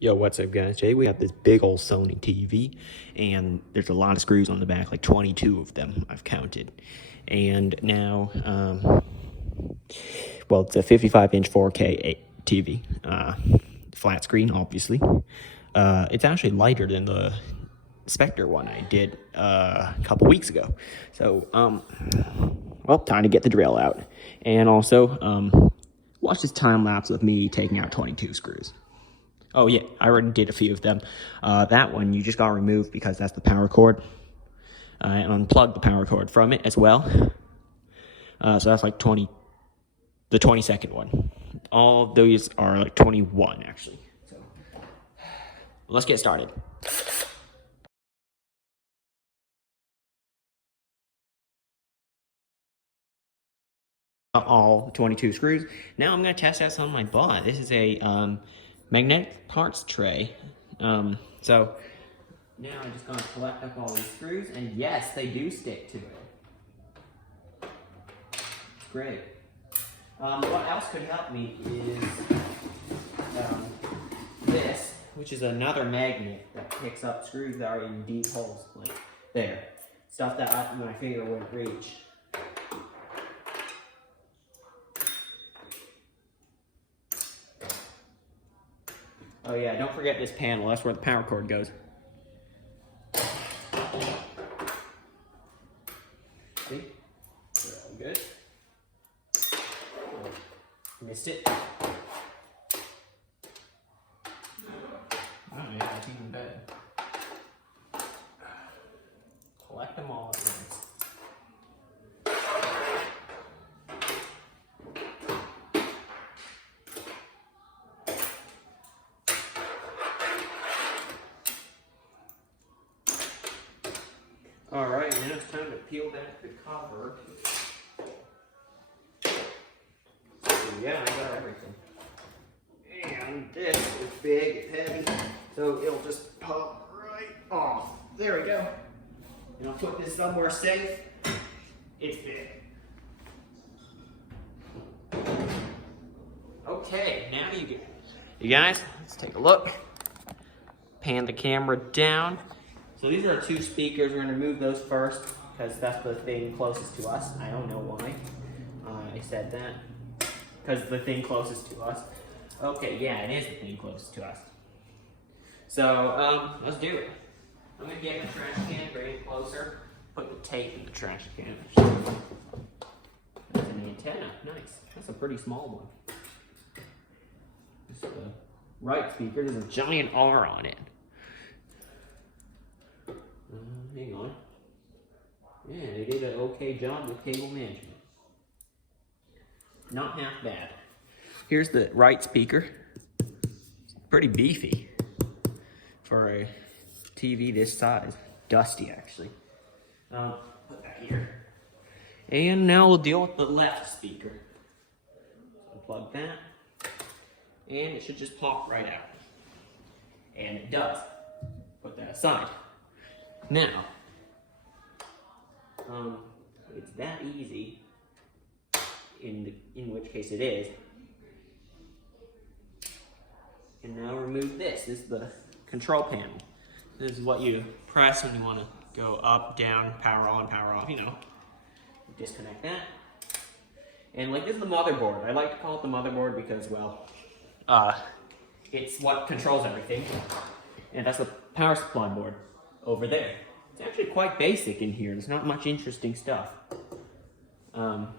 Yo, what's up, guys? Today we have this big old Sony TV, and there's a lot of screws on the back, like 22 of them I've counted. And now, well, it's a 55-inch 4K TV, flat screen, obviously. It's actually lighter than the Spectre one I did a couple weeks ago. So, well, time to get the drill out. And also, watch this time lapse of me taking out 22 screws. Oh yeah, I already did a few of them. That one you just gotta remove because that's the power cord. And unplug the power cord from it as well. So that's like the 22nd one. All of those are like 21 actually. So let's get started. All 22 screws. Now I'm gonna test out something I bought. This is a magnetic parts tray. So now I'm just gonna collect up all these screws, and yes, they do stick to it. It's great. What else could help me is this, which is another magnet that picks up screws that are in deep holes, like there. Stuff that my finger wouldn't reach. Oh yeah, don't forget this panel, that's where the power cord goes. See? All good. Missed it. Oh yeah, that's even better. Collect them all at once. Alright, now it's time to peel back the cover. So yeah, I got everything. And this is big, it's heavy, so it'll just pop right off. There we go. And I'll put this somewhere safe. It's big. Okay, now you guys, let's take a look. Pan the camera down. So these are two speakers. We're going to remove those first because that's the thing closest to us. I don't know why I said that. Because the thing closest to us. Okay, yeah, it is the thing closest to us. So, let's do it. I'm going to get my trash can, bring it closer. Put the tape in the trash can. That's an antenna. Nice. That's a pretty small one. This is the right speaker. There's a giant R on it. Hang on. Yeah, they did an okay job with cable management. Not half bad. Here's the right speaker. It's pretty beefy for a TV this size. Dusty, actually. Put that here. And now we'll deal with the left speaker. Unplug that. And it should just pop right out. And it does. Put that aside. Now, it's that easy, in which case it is. And now remove this. This is the control panel. This is what you press when you want to go up, down, power on, power off, you know. Disconnect that. And like this is the motherboard. I like to call it the motherboard because, well, it's what controls everything. And that's the power supply board over there. It's actually quite basic in here. There's not much interesting stuff. Well,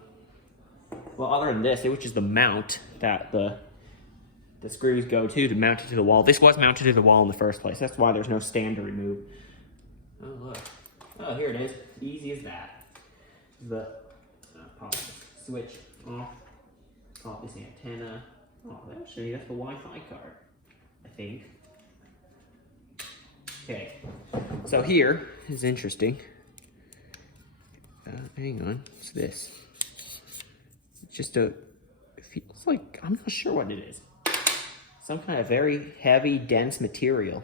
other than this, which is the mount that the screws go to mount it to the wall. This was mounted to the wall in the first place. That's why there's no stand to remove. Oh, look. Oh, here it is. Easy as that. The pop the switch off. Pop this antenna. Oh, actually, that's the Wi-Fi card, I think. Okay, so here is interesting. Hang on, what's this? It's just it feels like, I'm not sure what it is. Some kind of very heavy, dense material.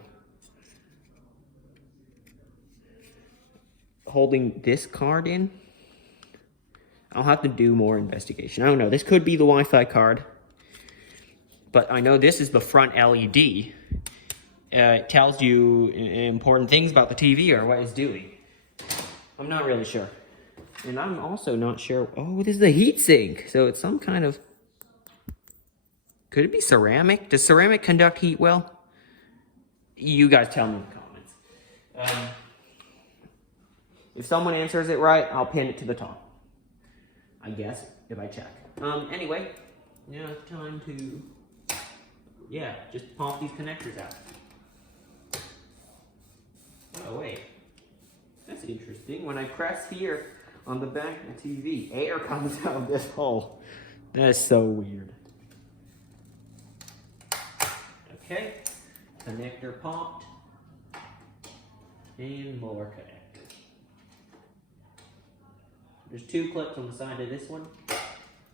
Holding this card in. I'll have to do more investigation. I don't know, this could be the Wi-Fi card. But I know this is the front LED. it tells you important things about the TV or what it's doing. I'm not really sure. And I'm also not sure. Oh, this is a heatsink. So it's some kind of... Could it be ceramic? Does ceramic conduct heat well? You guys tell me in the comments. If someone answers it right, I'll pin it to the top. I guess, if I check. Anyway, now it's time to... Yeah, just pop these connectors out. Oh, wait. That's interesting. When I press here on the back of the TV, air comes out of this hole. That's so weird. Okay, connector popped. And more connectors. There's 2 clips on the side of this one.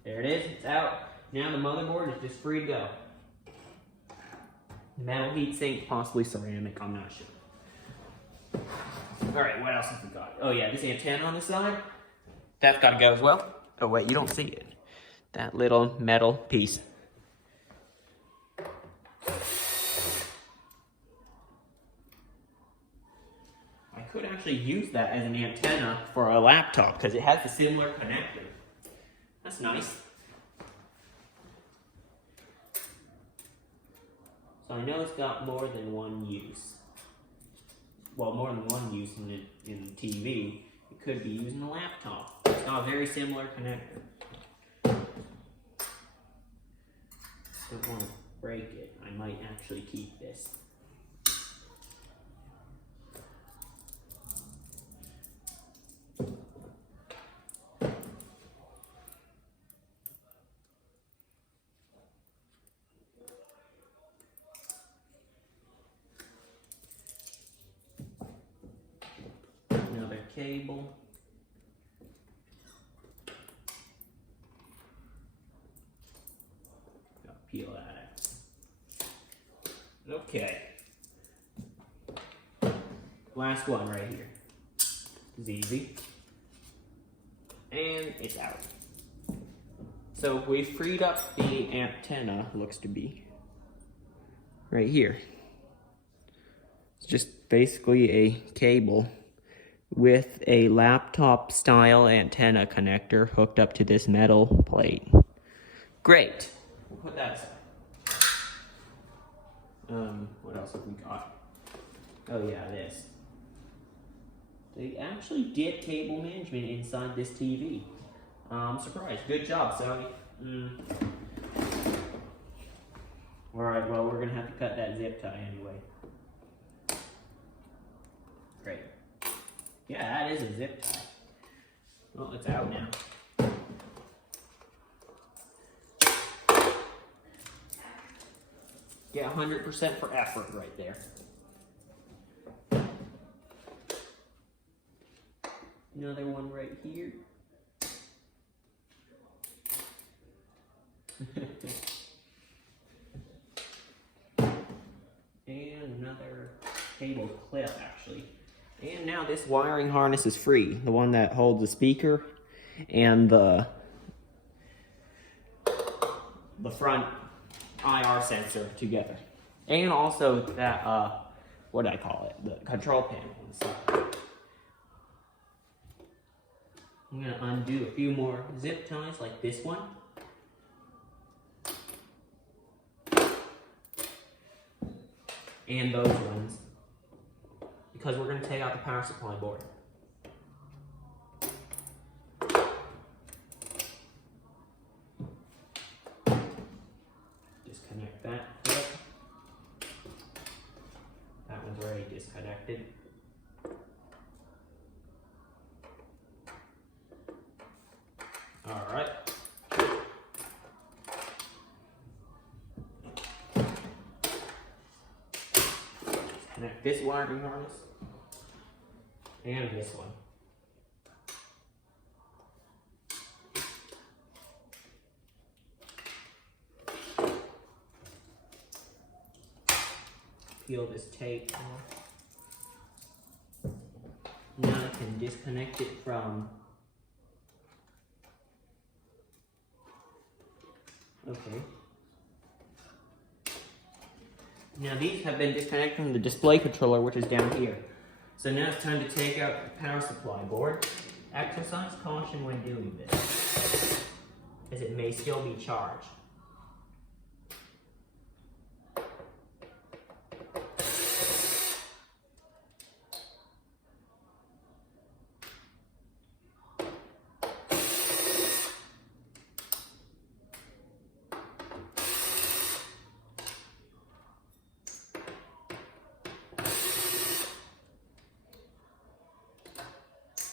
There it is, it's out. Now the motherboard is just free to go. Metal heatsink, possibly ceramic, I'm not sure. Alright, what else have we got? Oh yeah, this antenna on the side. That's gotta go as well. Oh wait, you don't see it. That little metal piece. I could actually use that as an antenna for a laptop because it has a similar connector. That's nice. So I know it's got more than one use. Well, more than one use in the TV. It could be used in a laptop. It's got a very similar connector. Don't want to break it. I might actually keep this. Another cable. Gotta peel that out. Okay. Last one right here. It's easy. And it's out. So we freed up the antenna, looks to be, right here. It's just basically a cable with a laptop style antenna connector hooked up to this metal plate. Great. We'll put that aside. What else have we got? Oh yeah, this. They actually did cable management inside this TV. I'm surprised. Good job, Sony. Alright, well, we're gonna have to cut that zip tie anyway. Great. Yeah, that is a zip tie. Well, it's out now. Get 100% for effort right there. Another one right here. And another cable clip, actually. And now this wiring harness is free. The one that holds the speaker and the front IR sensor together. And also that, what do I call it? The control panel on the side. I'm gonna undo a few more zip ties like this one. And those ones. Because we're gonna take out the power supply board. Disconnect that clip. That one's already disconnected. Alright. Connect this wiring harness and this one. Peel this tape off. Now I can disconnect it from. Okay. Now these have been disconnected from the display controller, which is down here. So now it's time to take out the power supply board. Exercise caution when doing this, as it may still be charged.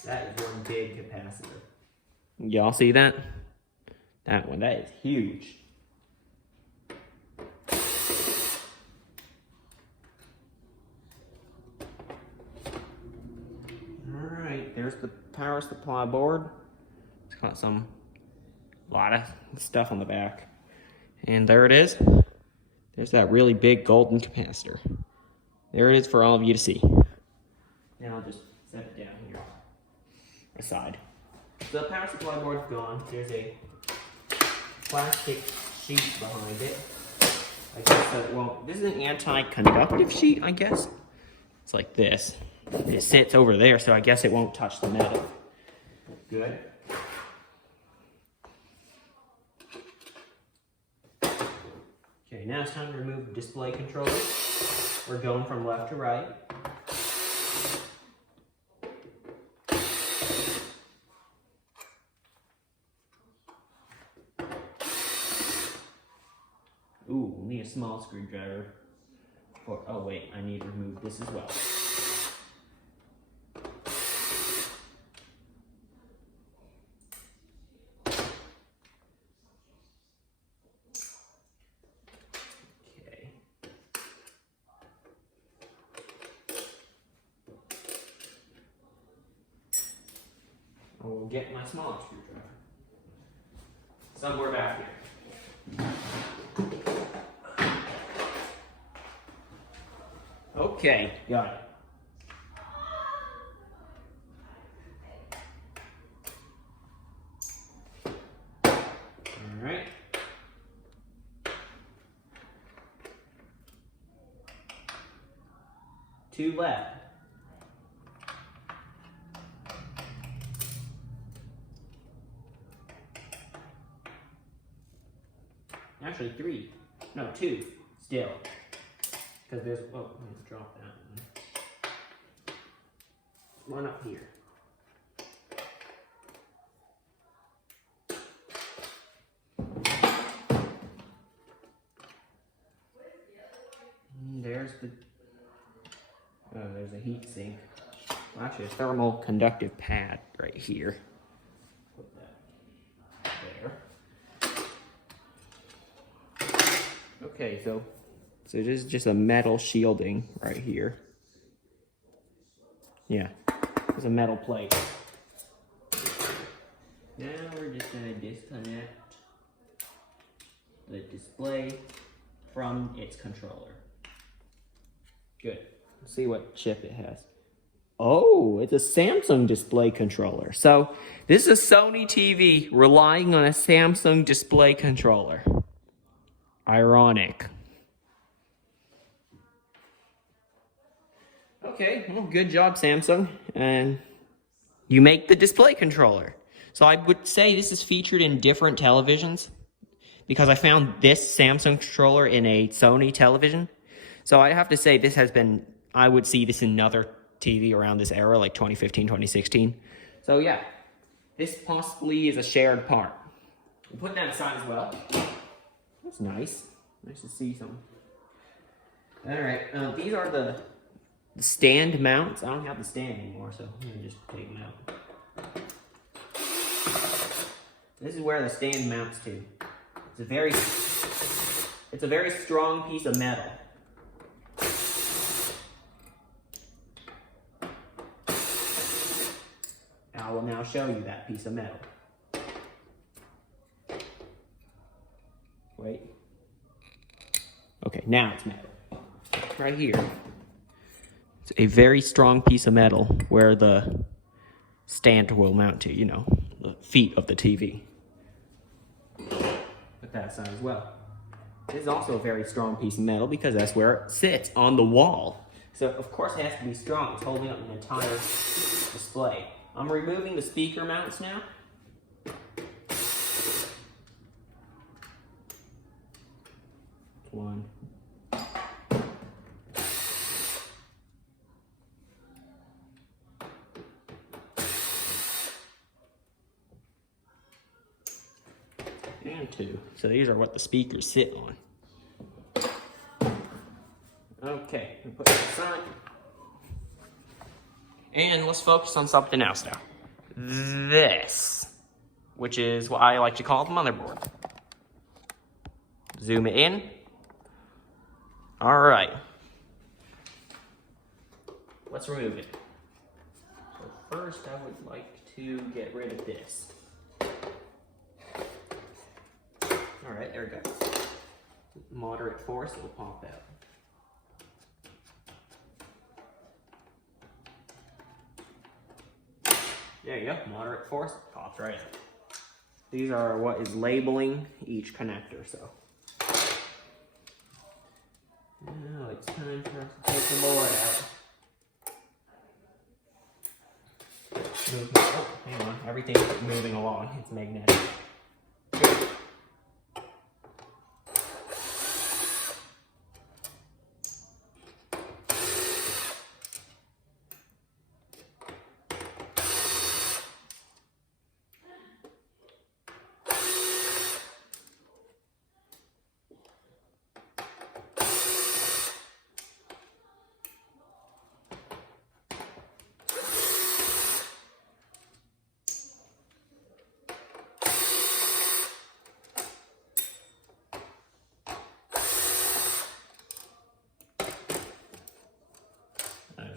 That is one big capacitor. Y'all see that? That one, that is huge. Alright, there's the power supply board. It's got a lot of stuff on the back. And there it is. There's that really big golden capacitor. There it is for all of you to see. Now I'll just set it down here. Aside. So the power supply board's gone. There's a plastic sheet behind it. I guess that won't. This is an anti-conductive sheet, I guess. It's like this. It sits over there, so I guess it won't touch the metal. Good. Okay, now it's time to remove the display controller. We're going from left to right. Ooh, we need a small screwdriver. Oh wait, I need to remove this as well. Okay. I will get my smaller screwdriver. Somewhere back here. Okay, got it. All right. Two left. Actually, three. No, two. Still. Because there's, oh, let's drop that one. One up here. And there's the, oh, there's a heat sink. Well, actually, a thermal conductive pad right here. Put that there. Okay, so it is just a metal shielding right here. Yeah, it's a metal plate. Now we're just gonna disconnect the display from its controller. Good. Let's see what chip it has. Oh, it's a Samsung display controller. So this is a Sony TV relying on a Samsung display controller. Ironic. Okay, well, good job, Samsung. And you make the display controller. So I would say this is featured in different televisions because I found this Samsung controller in a Sony television. So I have to say this has been, I would see this in another TV around this era, like 2015, 2016. So yeah, this possibly is a shared part. We'll put that aside as well. That's nice. Nice to see some. All right, these are the stand mounts. I don't have the stand anymore, so I'm gonna just take them out. This is where the stand mounts to. It's a very strong piece of metal. I will now show you that piece of metal. Wait. Okay, now it's metal. Right here. It's a very strong piece of metal where the stand will mount to, you know, the feet of the TV. Put that aside as well. This is also a very strong piece of metal because that's where it sits, on the wall. So of course it has to be strong. It's holding up an entire display. I'm removing the speaker mounts now. One. And two. So these are what the speakers sit on. Okay, put this aside. And let's focus on something else now. This, which is what I like to call the motherboard. Zoom it in. All right. Let's remove it. So first I would like to get rid of this. All right, there we go. Moderate force, it'll pop out. There you go, moderate force, popped right out. These are what is labeling each connector, so. Now it's time for us to take the board out. Oh, hang on, everything's moving along, it's magnetic.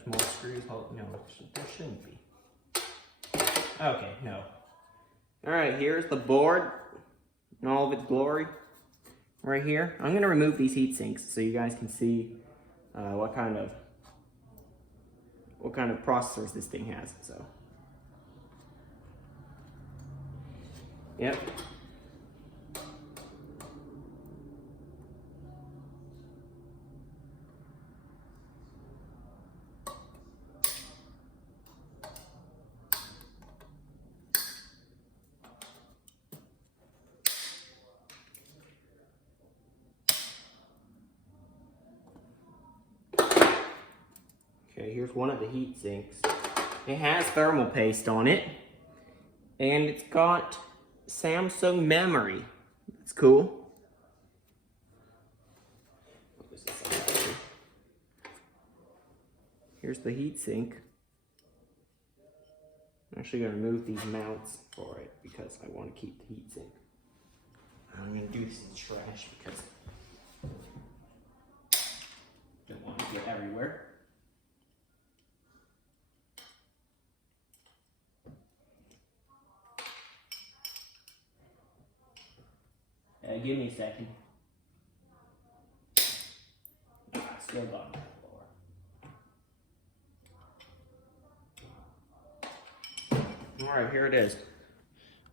More screws. Oh, no, there shouldn't be. Okay, no. All right, here's the board in all of its glory. Right here. I'm gonna remove these heat sinks so you guys can see what kind of processors this thing has. So, yep. Okay, here's one of the heat sinks. It has thermal paste on it, and it's got Samsung memory. It's cool. Here's the heat sink. I'm actually going to remove these mounts for it because I want to keep the heat sink. I'm going to do this in the trash because I don't want to get everywhere. Give me a second. Still got on the floor. Alright, here it is.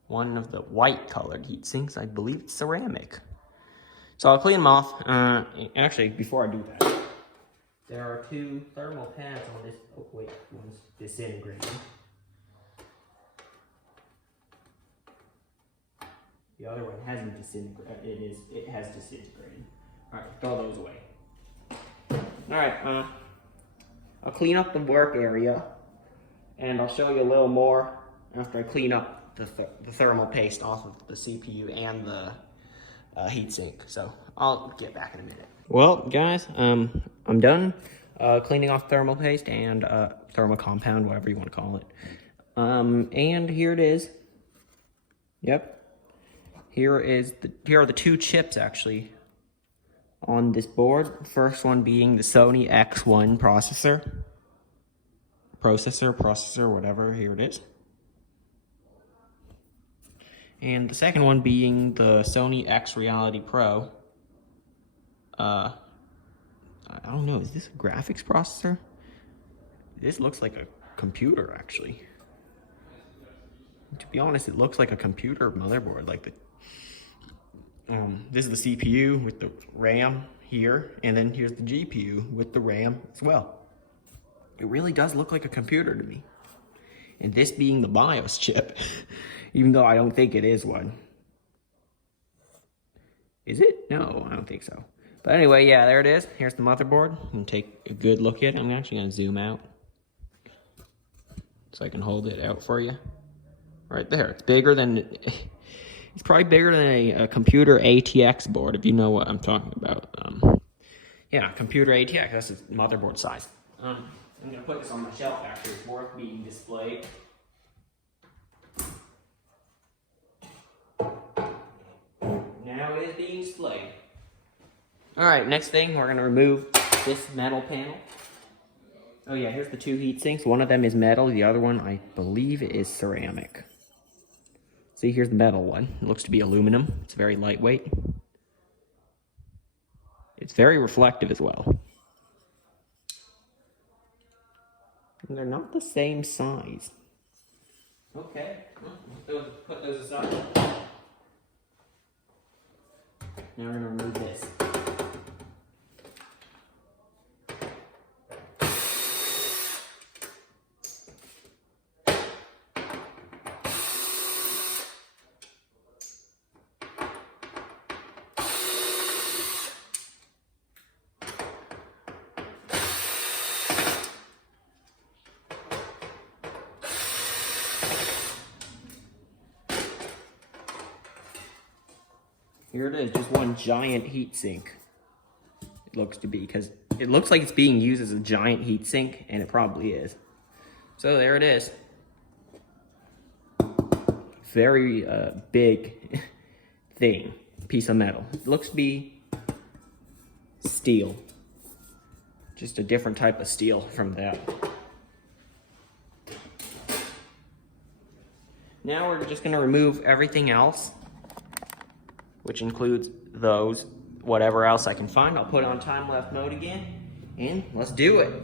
One of the white colored heat sinks. I believe it's ceramic. So I'll clean them off. Actually, before I do that, there are two thermal pads on this. Oh, wait, one's disintegrating. The other one hasn't disintegrated. It has disintegrated. All right, throw those away. All right, I'll clean up the work area, and I'll show you a little more after I clean up the thermal paste off of the CPU and the heatsink. So I'll get back in a minute. Well, guys, I'm done cleaning off thermal paste and thermal compound, whatever you want to call it. And here it is. Yep. Here are the two chips actually on this board. First one being the Sony X1 processor, whatever. Here it is. And the second one being the Sony X Reality Pro. I don't know, is this a graphics processor? This looks like a computer actually. To be honest, it looks like a computer motherboard, like This is the CPU with the RAM here, and then here's the GPU with the RAM as well. It really does look like a computer to me. And this being the BIOS chip, even though I don't think it is one. Is it? No, I don't think so. But anyway, yeah, there it is. Here's the motherboard. You can take a good look at it. I'm actually going to zoom out so I can hold it out for you. Right there. It's bigger than... It's probably bigger than a computer ATX board, if you know what I'm talking about. Yeah, computer ATX. That's its motherboard size. I'm going to put this on my shelf after it's worth being displayed. Now it is being displayed. Alright, next thing, we're going to remove this metal panel. Oh yeah, here's the two heat sinks. One of them is metal, the other one, I believe, is ceramic. See, here's the metal one. It looks to be aluminum. It's very lightweight. It's very reflective as well. And they're not the same size. Okay, put those aside. Now we're going to remove this. Here it is, just one giant heat sink. It looks to be, because it looks like it's being used as a giant heat sink, and it probably is. So there it is. Very big thing, piece of metal. It looks to be steel. Just a different type of steel from that. Now we're just gonna remove everything else, which includes those, whatever else I can find. I'll put it on time-lapse mode again, and let's do it.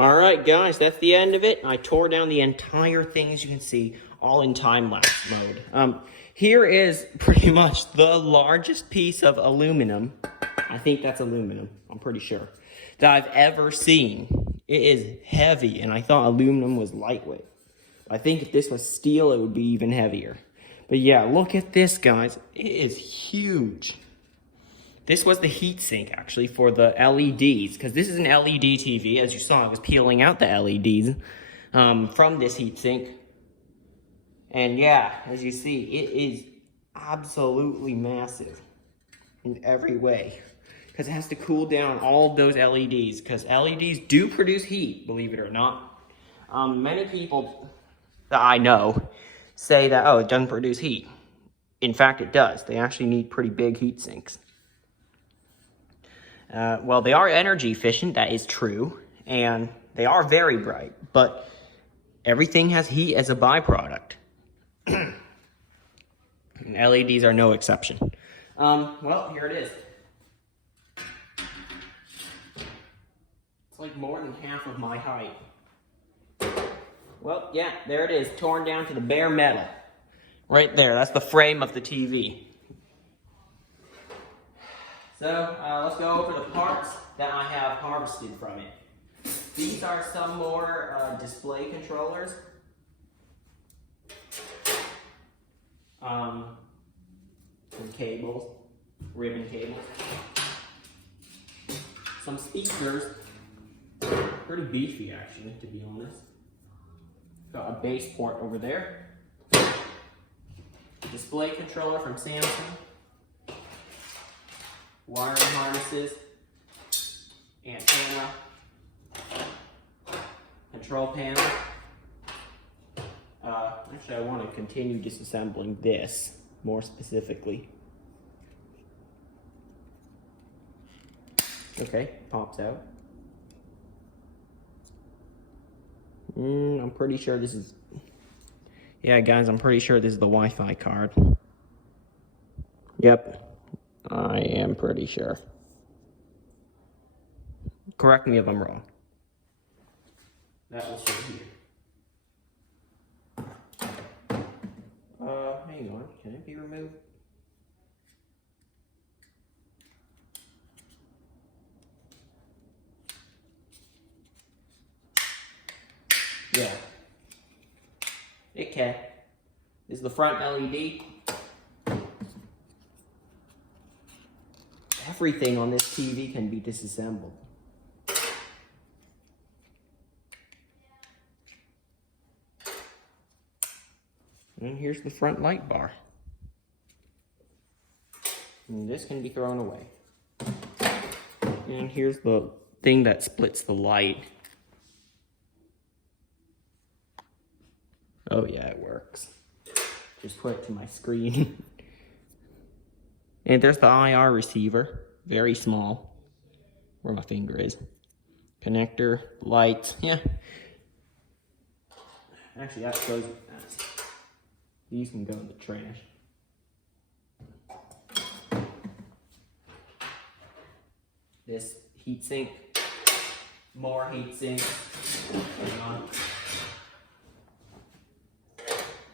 Alright guys, that's the end of it. I tore down the entire thing, as you can see, all in time-lapse mode. Here is pretty much the largest piece of aluminum, I think that's aluminum, I'm pretty sure, that I've ever seen. It is heavy, and I thought aluminum was lightweight. I think if this was steel, it would be even heavier. But yeah, look at this, guys. It is huge. This was the heatsink, actually, for the LEDs, because this is an LED TV. As you saw, I was peeling out the LEDs from this heatsink. And yeah, as you see, it is absolutely massive in every way, because it has to cool down all of those LEDs, because LEDs do produce heat, believe it or not. Many people that I know say that, oh, it doesn't produce heat. In fact, it does. They actually need pretty big heat sinks. Well, they are energy efficient, that is true, and they are very bright, but everything has heat as a byproduct. And LEDs are no exception. Well, here it is. It's like more than half of my height. Well, yeah, there it is, torn down to the bare metal. Right there, that's the frame of the TV. So, let's go over the parts that I have harvested from it. These are some more display controllers. Some cables. ribbon cables. Some speakers, pretty beefy actually, to be honest. Got a bass port over there. Display controller from Samsung. Wiring harnesses. Antenna. Control panel. Actually, I want to continue disassembling this more specifically. Okay, pops out. I'm pretty sure this is... Yeah, guys, I'm pretty sure this is the Wi-Fi card. Yep, I am pretty sure. Correct me if I'm wrong. That will show here. Hang on, can it be removed? Yeah, it can. This is the front LED. Everything on this TV can be disassembled. And here's the front light bar. And this can be thrown away. And here's the thing that splits the light. Oh yeah, it works. Just put it to my screen. And there's the IR receiver, very small, where my finger is. Connector, lights, yeah. Actually, that goes, these can go in the trash. This heatsink, more heatsink.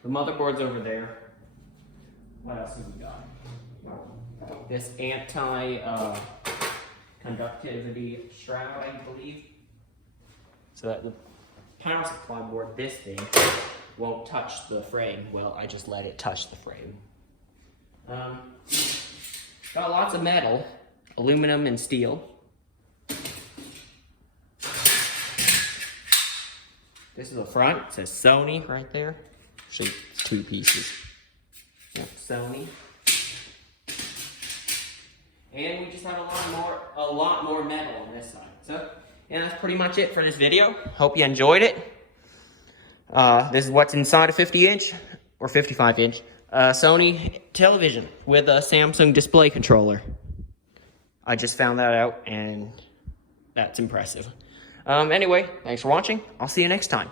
The motherboard's over there. What else have we got? This anti-conductivity shroud, I believe. So that the power supply board, this thing, won't touch the frame. Well, I just let it touch the frame. Got lots of metal, aluminum and steel. This is the front. It says Sony right there. Actually, it's two pieces. Yep, Sony. And we just have a lot more metal on this side. So, yeah, that's pretty much it for this video. Hope you enjoyed it. This is what's inside a 50-inch or 55-inch Sony television with a Samsung display controller. I just found that out, and that's impressive. Anyway, thanks for watching. I'll see you next time.